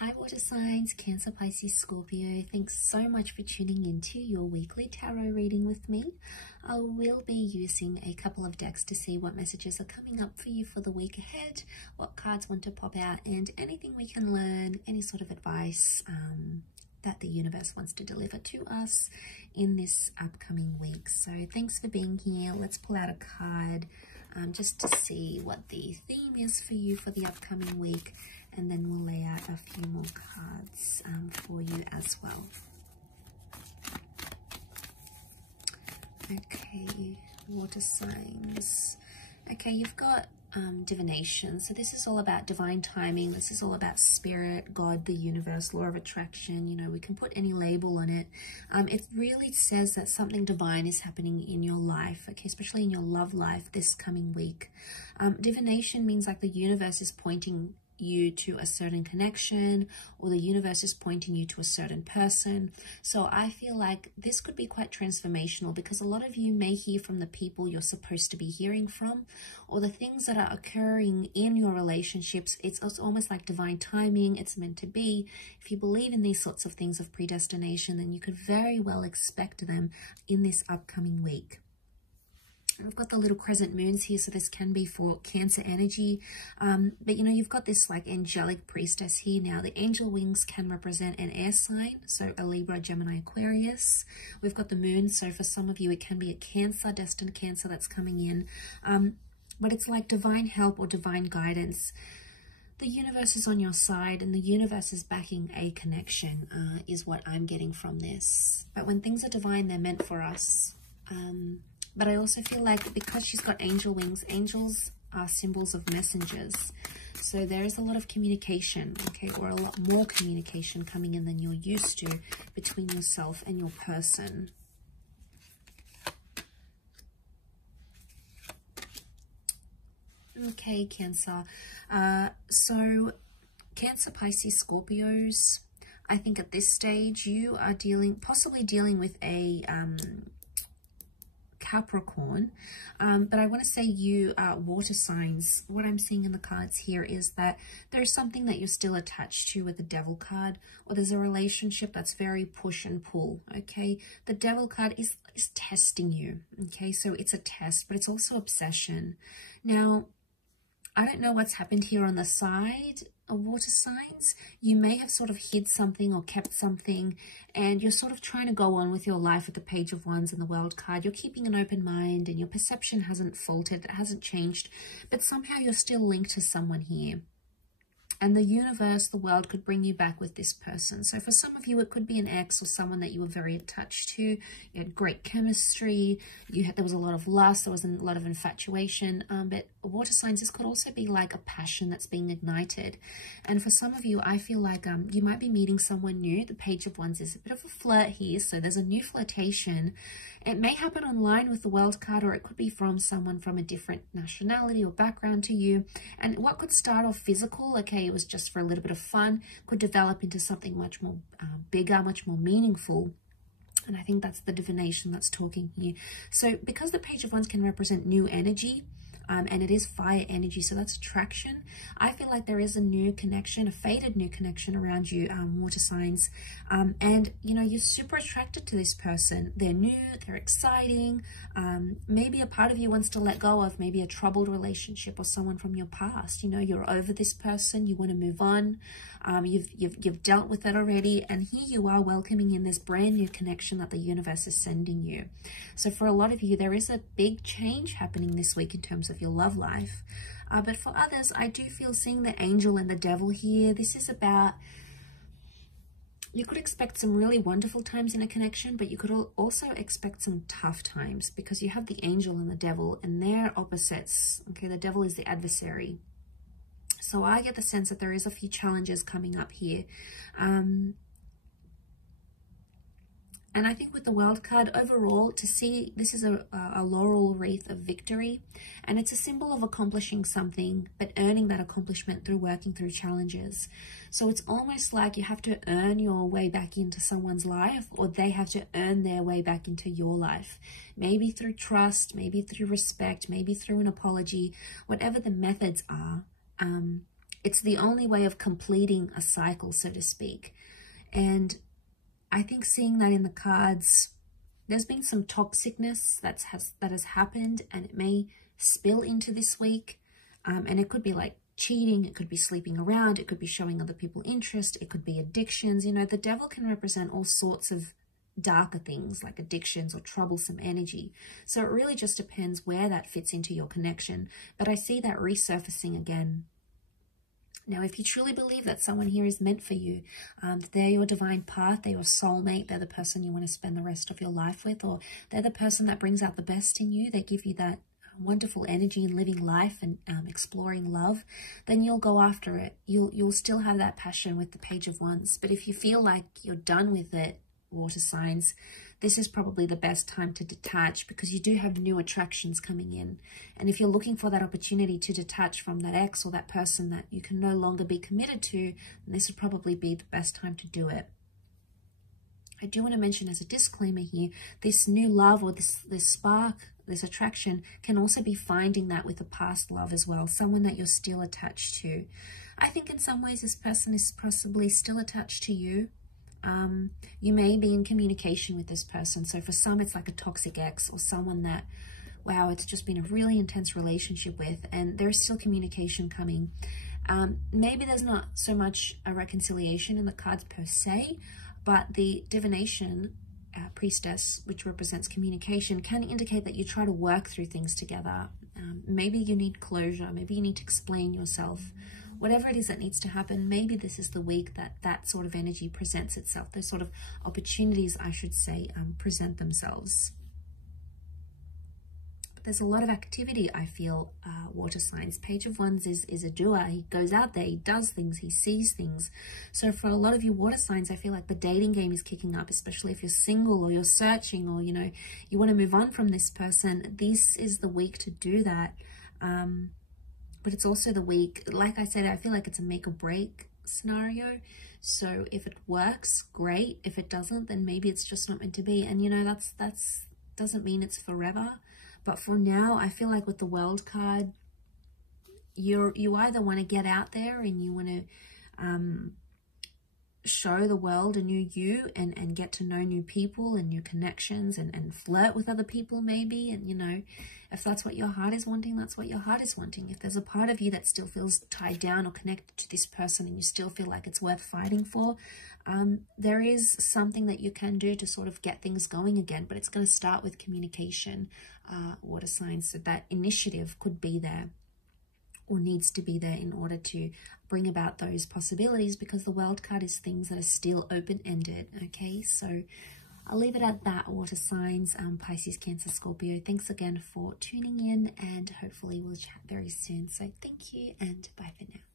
Hi water signs, Cancer, Pisces, Scorpio. Thanks so much for tuning into your weekly tarot reading with me. I will be using a couple of decks to see what messages are coming up for you for the week ahead, what cards want to pop out, and anything we can learn, any sort of advice that the universe wants to deliver to us in this upcoming week. So thanks for being here. Let's pull out a card just to see what the theme is for you for the upcoming week, and then we'll lay out a few more cards for you as well. Okay, water signs. Okay, you've got divination. So this is all about divine timing. This is all about spirit, God, the universe, law of attraction. You know, we can put any label on it. It really says that something divine is happening in your life, okay, especially in your love life this coming week. Divination means like the universe is pointing you to a certain connection, or the universe is pointing you to a certain person. So I feel like this could be quite transformational, because a lot of you may hear from the people you're supposed to be hearing from, or the things that are occurring in your relationships. It's almost like divine timing. It's meant to be. If you believe in these sorts of things of predestination, then you could very well expect them in this upcoming week. We've got the little crescent moons here, so this can be for Cancer energy. But, you know, you've got this like angelic priestess here. Now, the angel wings can represent an air sign, so a Libra, Gemini, Aquarius. We've got the moon, so for some of you, it can be a Cancer, destined Cancer that's coming in. But it's like divine help or divine guidance. The universe is on your side, and the universe is backing a connection, is what I'm getting from this. But when things are divine, they're meant for us. But I also feel like because she's got angel wings, angels are symbols of messengers. So there is a lot of communication, okay, or a lot more communication coming in than you're used to between yourself and your person. Okay, Cancer. So Cancer, Pisces, Scorpios, I think at this stage you are possibly dealing with a Capricorn, but I want to say you are water signs. What I'm seeing in the cards here is that there's something that you're still attached to with the Devil card, or there's a relationship that's very push and pull, okay? The Devil card is testing you, okay? So it's a test, but it's also obsession. Now, I don't know what's happened here on the side of water signs. You may have sort of hid something or kept something, and you're sort of trying to go on with your life with the Page of Wands and the World card. You're keeping an open mind, and your perception hasn't faltered, it hasn't changed, but somehow you're still linked to someone here. And the universe, the world, could bring you back with this person. So for some of you, it could be an ex or someone that you were very attached to. You had great chemistry. There was a lot of lust. There was a lot of infatuation. But water signs, this could also be like a passion that's being ignited. And for some of you, I feel like you might be meeting someone new. The Page of Wands is a bit of a flirt here. So there's a new flirtation. It may happen online with the World card, or it could be from someone from a different nationality or background to you. And what could start off physical, okay, it was just for a little bit of fun, could develop into something much more bigger, much more meaningful. And I think that's the divination that's talking here. So because the Page of Wands can represent new energy, and it is fire energy, so that's attraction, I feel like there is a new connection, a faded new connection around you, water signs. And, you know, you're super attracted to this person. They're new, they're exciting. Maybe a part of you wants to let go of maybe a troubled relationship or someone from your past. You know, you're over this person, you want to move on. You've dealt with it already, and here you are welcoming in this brand new connection that the universe is sending you. So for a lot of you, there is a big change happening this week in terms of your love life. But for others, I do feel seeing the angel and the devil here. This is about, you could expect some really wonderful times in a connection, but you could also expect some tough times, because you have the angel and the devil, and they're opposites. Okay, the devil is the adversary. So I get the sense that there is a few challenges coming up here. And I think with the World card, overall, to see, this is a laurel wreath of victory. And it's a symbol of accomplishing something, but earning that accomplishment through working through challenges. So it's almost like you have to earn your way back into someone's life, or they have to earn their way back into your life. Maybe through trust, maybe through respect, maybe through an apology, whatever the methods are. It's the only way of completing a cycle, so to speak. And I think seeing that in the cards, there's been some toxicness that has happened, and it may spill into this week. And it could be like cheating, it could be sleeping around, it could be showing other people interest, it could be addictions. You know, the devil can represent all sorts of darker things like addictions or troublesome energy. So it really just depends where that fits into your connection. But I see that resurfacing again. Now, if you truly believe that someone here is meant for you, they're your divine path, they're your soulmate, they're the person you want to spend the rest of your life with, or they're the person that brings out the best in you, they give you that wonderful energy in living life and exploring love, then you'll go after it. You'll still have that passion with the Page of Wands. But if you feel like you're done with it, water signs, this is probably the best time to detach, because you do have new attractions coming in. And if you're looking for that opportunity to detach from that ex or that person that you can no longer be committed to, then this would probably be the best time to do it. I do want to mention as a disclaimer here, this new love or this spark, this attraction can also be finding that with a past love as well, someone that you're still attached to. I think in some ways this person is possibly still attached to you. You may be in communication with this person. So for some, it's like a toxic ex or someone that, wow, it's just been a really intense relationship with, and there's still communication coming. Maybe there's not so much a reconciliation in the cards per se, but the divination priestess, which represents communication, can indicate that you try to work through things together. Maybe you need closure. Maybe you need to explain yourself. Whatever it is that needs to happen, maybe this is the week that that sort of energy presents itself. Those sort of opportunities, I should say, present themselves. But there's a lot of activity, I feel, water signs. Page of Wands is a doer. He goes out there, he does things, he sees things. So for a lot of you water signs, I feel like the dating game is kicking up, especially if you're single or you're searching, or, you know, you want to move on from this person. This is the week to do that. But it's also the week, like I said, I feel like it's a make or break scenario. So if it works, great. If it doesn't, then maybe it's just not meant to be. And, you know, that's doesn't mean it's forever. But for now, I feel like with the World card, you either want to get out there and you want to show the world a new you and get to know new people and new connections and flirt with other people maybe. And, you know, if that's what your heart is wanting, that's what your heart is wanting. If there's a part of you that still feels tied down or connected to this person and you still feel like it's worth fighting for, there is something that you can do to sort of get things going again. But it's going to start with communication, water signs. So that initiative could be there, or needs to be there, in order to bring about those possibilities, because the World card is things that are still open-ended. Okay, so I'll leave it at that, water signs, Pisces, Cancer, Scorpio. Thanks again for tuning in, and hopefully we'll chat very soon. So thank you, and bye for now.